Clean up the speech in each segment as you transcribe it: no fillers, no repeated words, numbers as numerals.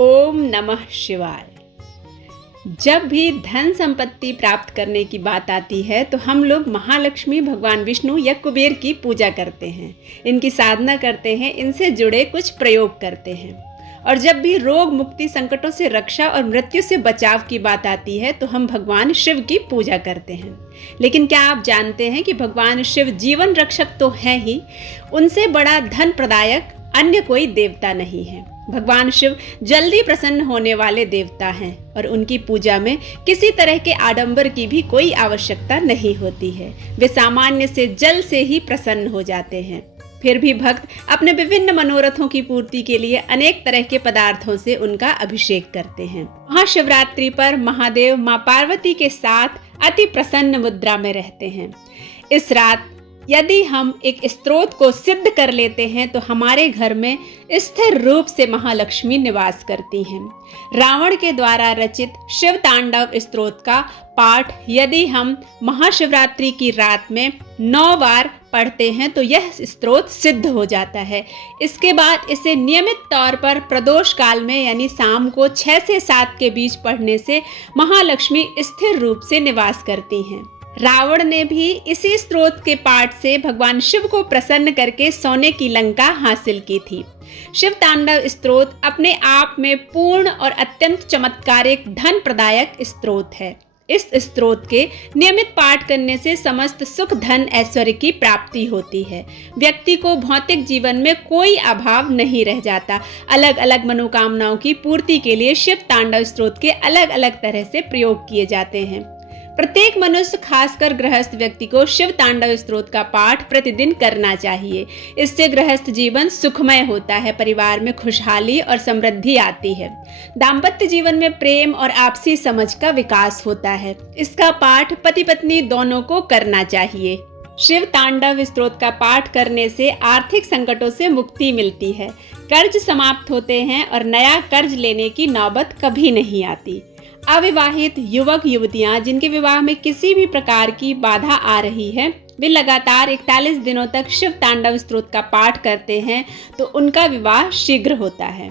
ओम नमः शिवाय। जब भी धन संपत्ति प्राप्त करने की बात आती है तो हम लोग महालक्ष्मी, भगवान विष्णु या कुबेर की पूजा करते हैं, इनकी साधना करते हैं, इनसे जुड़े कुछ प्रयोग करते हैं। और जब भी रोग मुक्ति, संकटों से रक्षा और मृत्यु से बचाव की बात आती है तो हम भगवान शिव की पूजा करते हैं। लेकिन क्या आप जानते हैं कि भगवान शिव जीवन रक्षक तो हैं ही, उनसे बड़ा धन प्रदायक अन्य कोई देवता नहीं है। भगवान शिव जल्दी प्रसन्न होने वाले देवता हैं और उनकी पूजा में किसी तरह के आडंबर की भी कोई आवश्यकता नहीं होती है। वे सामान्य से जल से ही प्रसन्न हो जाते हैं। फिर भी भक्त अपने विभिन्न मनोरथों की पूर्ति के लिए अनेक तरह के पदार्थों से उनका अभिषेक करते हैं। महाशिवरात्रि पर महादेव मां पार्वती के साथ अति प्रसन्न मुद्रा में रहते हैं। इस रात यदि हम एक स्तोत्र को सिद्ध कर लेते हैं तो हमारे घर में स्थिर रूप से महालक्ष्मी निवास करती हैं। रावण के द्वारा रचित शिव तांडव स्तोत्र का पाठ यदि हम महाशिवरात्रि की रात में 9 बार पढ़ते हैं तो यह स्तोत्र सिद्ध हो जाता है। इसके बाद इसे नियमित तौर पर प्रदोष काल में यानी शाम को 6 से 7 के बीच पढ़ने से महालक्ष्मी स्थिर रूप से निवास करती हैं। रावण ने भी इसी स्तोत्र के पाठ से भगवान शिव को प्रसन्न करके सोने की लंका हासिल की थी। शिव तांडव स्तोत्र अपने आप में पूर्ण और अत्यंत चमत्कारिक धन प्रदायक स्तोत्र है। इस स्तोत्र के नियमित पाठ करने से समस्त सुख, धन, ऐश्वर्य की प्राप्ति होती है। व्यक्ति को भौतिक जीवन में कोई अभाव नहीं रह जाता। अलग अलग मनोकामनाओं की पूर्ति के लिए शिव तांडव स्तोत्र के अलग अलग तरह से प्रयोग किए जाते हैं। प्रत्येक मनुष्य, खासकर गृहस्थ व्यक्ति को शिव तांडव स्तोत्र का पाठ प्रतिदिन करना चाहिए। इससे गृहस्थ जीवन सुखमय होता है, परिवार में खुशहाली और समृद्धि आती है। दाम्पत्य जीवन में प्रेम और आपसी समझ का विकास होता है। इसका पाठ पति पत्नी दोनों को करना चाहिए। शिव तांडव स्तोत्र का पाठ करने से आर्थिक संकटों से मुक्ति मिलती है, कर्ज समाप्त होते हैं और नया कर्ज लेने की नौबत कभी नहीं आती। अविवाहित युवक युवतियां जिनके विवाह में किसी भी प्रकार की बाधा आ रही है, वे लगातार 41 दिनों तक शिव तांडव स्तोत्र का पाठ करते हैं तो उनका विवाह शीघ्र होता है।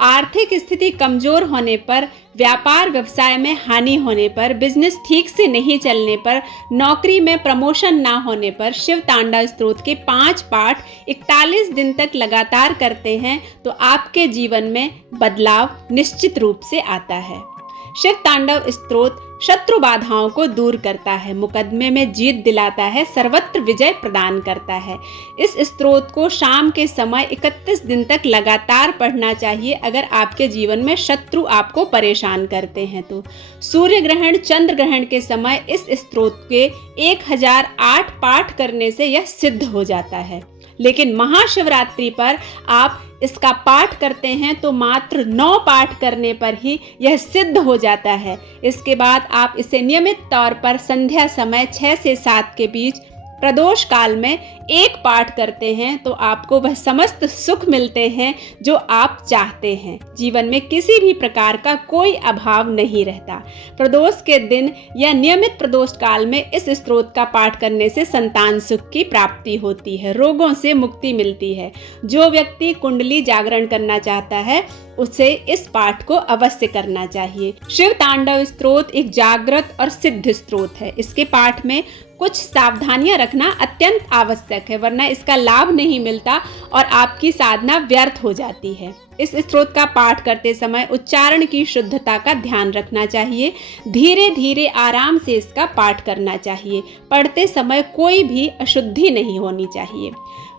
आर्थिक स्थिति कमजोर होने पर, व्यापार व्यवसाय में हानि होने पर, बिजनेस ठीक से नहीं चलने पर, नौकरी में प्रमोशन ना होने पर शिव तांडव स्तोत्र के 5 पाठ 41 दिन तक लगातार करते हैं तो आपके जीवन में बदलाव निश्चित रूप से आता है। शिव तांडव स्तोत्र शत्रु बाधाओं को दूर करता है, मुकदमे में जीत दिलाता है, सर्वत्र विजय प्रदान करता है। इस स्तोत्र को शाम के समय 31 दिन तक लगातार पढ़ना चाहिए। अगर आपके जीवन में शत्रु आपको परेशान करते हैं तो सूर्य ग्रहण, चंद्र ग्रहण के समय इस स्तोत्र के 1008 पाठ करने से यह सिद्ध हो जाता है। लेकिन महाशिवरात्रि पर आप इसका पाठ करते हैं तो मात्र 9 पाठ करने पर ही यह सिद्ध हो जाता है। इसके बाद आप इसे नियमित तौर पर संध्या समय 6 से 7 के बीच प्रदोष काल में 1 पाठ करते हैं तो आपको वह समस्त सुख मिलते हैं जो आप चाहते हैं। जीवन में किसी भी प्रकार का कोई अभाव नहीं रहता। प्रदोष के दिन या नियमित प्रदोष काल में इस स्तोत्र का पाठ करने से संतान सुख की प्राप्ति होती है, रोगों से मुक्ति मिलती है। जो व्यक्ति कुंडली जागरण करना चाहता है उसे इस पाठ को अवश्य करना चाहिए। शिव तांडव स्तोत्र एक जागृत और सिद्ध स्तोत्र है। इसके पाठ में कुछ सावधानियां रखना अत्यंत आवश्यक है, वरना इसका लाभ नहीं मिलता और आपकी साधना व्यर्थ हो जाती है। इस स्तोत्र का पाठ करते समय उच्चारण की शुद्धता का ध्यान रखना चाहिए। धीरे धीरे आराम से इसका पाठ करना चाहिए। पढ़ते समय कोई भी अशुद्धि नहीं होनी चाहिए।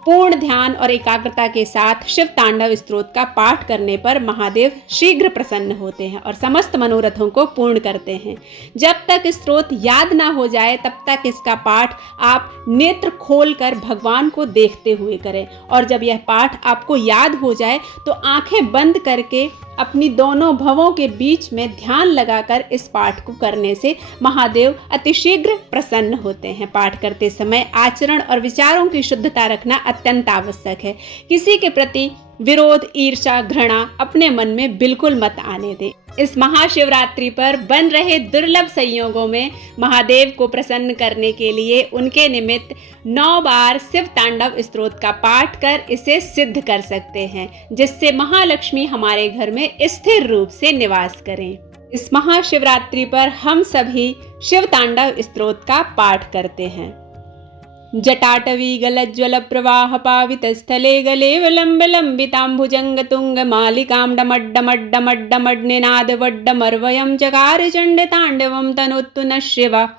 पूर्ण ध्यान और एकाग्रता के साथ शिव तांडव स्तोत्र का पाठ करने पर महादेव शीघ्र प्रसन्न होते हैं और समस्त मनोरथों को पूर्ण करते हैं। जब तक स्तोत्र याद ना हो जाए तब तक इसका पाठ आप नेत्र खोलकर भगवान को देखते हुए करें और जब यह पाठ आपको याद हो जाए तो आंखें बंद करके अपनी दोनों भवों के बीच में ध्यान लगाकर इस पाठ को करने से महादेव अतिशीघ्र प्रसन्न होते हैं। पाठ करते समय आचरण और विचारों की शुद्धता रखना अत्यंत आवश्यक है। किसी के प्रति विरोध, ईर्ष्या, घृणा अपने मन में बिल्कुल मत आने दें। इस महाशिवरात्रि पर बन रहे दुर्लभ संयोगों में महादेव को प्रसन्न करने के लिए उनके निमित्त 9 बार शिव तांडव स्तोत्र का पाठ कर इसे सिद्ध कर सकते हैं, जिससे महालक्ष्मी हमारे घर में स्थिर रूप से निवास करें। इस महाशिवरात्रि पर हम सभी शिव तांडव स्तोत्र का पाठ करते हैं। जटाटवी गलज्ज्वल प्रवाह पावित स्थले गलेव लंब लंबितांबुजंग तुंग मालिकां डमड्डमड्डमड्डमड् निनाद वड्डमर्वयं जगार चंड तांडवं तनोत्तु न शिवम्।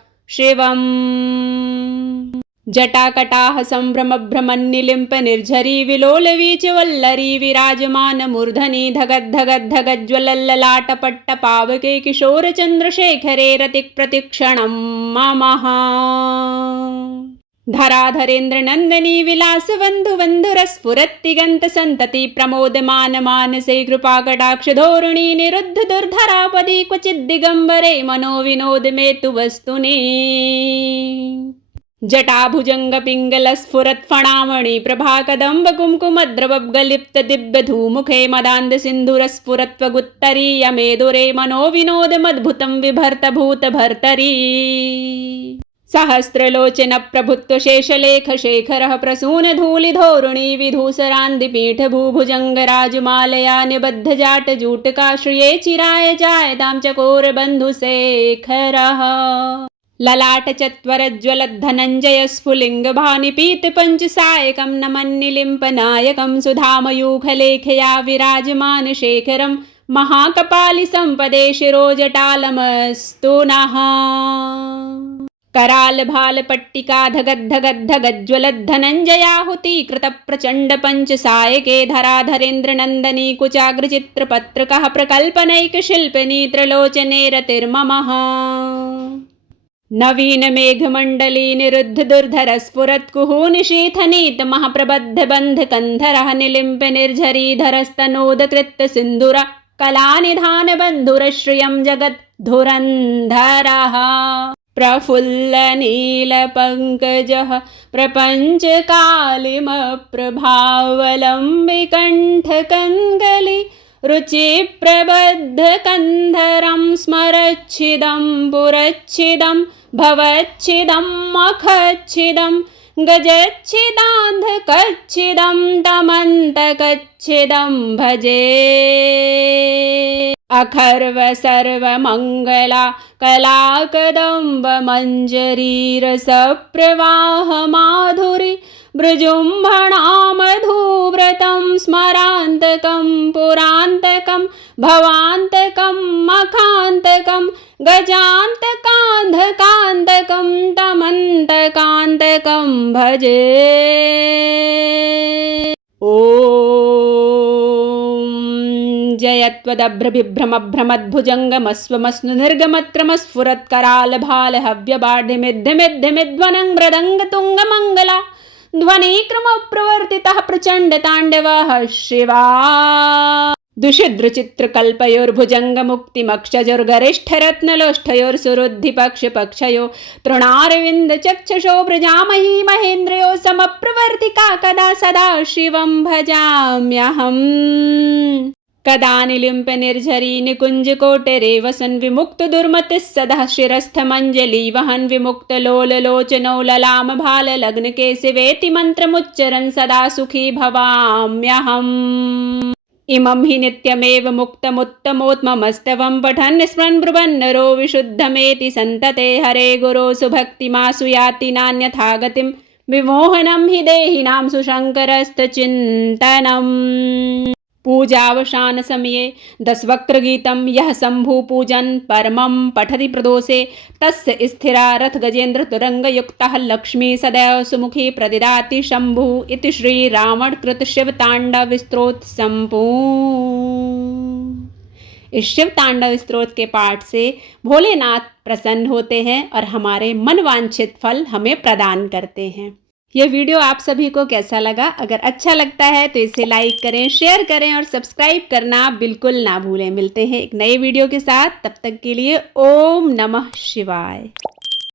जटाकटाह संभ्रम भ्रमन्निलिम्प निर्झरी विलोल वीच वल्लरी विराजमान मूर्धनि धगद्धगद्धगज्ज्वलल्ललाट पट्ट पावके किशोर चंद्रशेखरे रतिक प्रतिक्षणं ममः। धराधरेन्द्र नंदनी विलास बंधु बंधुरस्फुरत्तिगंत संतति प्रमोदमान मानसे कृपा कटाक्ष धोरणी निरुद्ध दुर्धरापदी क्वचिद् दिगंबरे मनो विनोद में तु वस्तुनि। जटाभुजंग पिंगल स्फुरत् फणामणि प्रभा कदंब कुमकुमद्रवगलिप्त दिव्य धूमुखे मदांद सिंधुर स्फुरत्वगुत्तरी यमेदुरे मनो विनोद मद्भुतं बिभर्त भूत भर्तरी। सहस्रलोचन प्रभुत्व शेषलेख शेखरः प्रसून धूलि धोरुणी विधूसरान्दिपीठ भूभुजंग राजमालया निबद्ध जाट जूटकाश्रये चिराय जायतां चकोर बन्धुशेखरः। ललाट चत्वरज्ज्वल धनञ्जय स्फुलिंग भानिपीत पंच सायकं नमन्निलिम्प नायकं सुधामयूखलेखया विराजमान शेखरं महाकपालि संपदे शिरोजटालमस्तु नः। कराल भाल पट्टिका धगद्धगद्धगज्ज्वलद् धनञ्जयाहुति कृत प्रचंड पंच सायके धराधरेन्द्र नंदनी कुचाग्र चित्र पत्रकः प्रकल्पनैक शिल्पिनी त्रिलोचने रतिर्ममः। नवीन मेघमंडली निरुद्ध दुर्धर स्फुरत् कुहूनिशीथनीत महाप्रबद्ध बंध कंधरः निलिम्प निर्झरी धरस्तनोद कृत्त सिंधुर कलानिधान बंधुरश्रियं जगत् धुरंधरः। प्रफुल्ल नील पंकजः प्रपंच कालिम प्रभावलंबि कंठ कंगली रुचि प्रबद्ध कंधरं स्मरच्छिदं पुरच्छिदं भवच्छिदं मखच्छिदं गजच्छिदान्धकच्छिदं तमन्तकच्छिदं भजे। अखर्व सर्वमङ्गला कलाकदम्ब मञ्जरीरस प्रवाह माधुरी मृजुम्भणा मधुव्रतं स्मरान्तकं पुरान्तकं भवान्तकं मखान्तकं गजान्तकान्धकान्तकं तमन्तकान्तकं भजे। जयत्वदभ्रभिभ्रमभ्रमद्भुजङ्गमस्वमस्नु निर्गमत्रमस्फुरत्कराल भाल हव्यबाढ्यमिद्धमिद्धमिध्वनं मृदङ्गतुङ्गमङ्गला ध्वनिक्रम प्रवर्तितः प्रचंड तांडवः शिवा। दुषिद्रुचित्रकल्पयोर्भुजंग मुक्तिमक्षजोर्गरिष्ठरत्नलोष्ठयोर्सुरुद्धिपक्षपक्षयो तृणारविन्द चक्षुषो प्रजामही महेन्द्रयो समप्रवर्तिका कदा सदा शिवं भजाम्यहम्। कदा निलिम्प निर्झरी निकुंज कोटरे वसन विमुक्त दुर्मतिः सदा शिरस्थ मंजलि वहन विमुक्त लोल लोचनौ ललाम भाल लग्न केशिवेति मंत्रमुच्चरन् सदा सुखी भवाम्यहम्। इमं हि नित्यमेव मुक्तमुत्तमोत्ममस्तवं पठन् स्मरन् ब्रुवन् नरो विशुद्धमेति सन्तते हरे गुरो सुभक्तिमासु याति नान्यथा गतिं विमोहनं हि देहिनां सुशङ्करस्थचिन्तनम्। पूजावसान समये 10 वक्र गीतं यः शंभु पूजन परमं पठति प्रदोषे तस्य स्थिरा रथ गजेन्द्र तुरंग युक्तः लक्ष्मी सदैव सुमुखी प्रदिदाति शंभु इति श्री रावण कृत शिव तांडव स्तोत्र संपूर्ण। इस शिव तांडव स्तोत्र के पाठ से भोलेनाथ प्रसन्न होते हैं और हमारे मनवांछित फल हमें प्रदान करते हैं। यह वीडियो आप सभी को कैसा लगा? अगर अच्छा लगता है तो इसे लाइक करें, शेयर करें और सब्सक्राइब करना बिल्कुल ना भूलें। मिलते हैं एक नए वीडियो के साथ, तब तक के लिए ओम नमः शिवाय।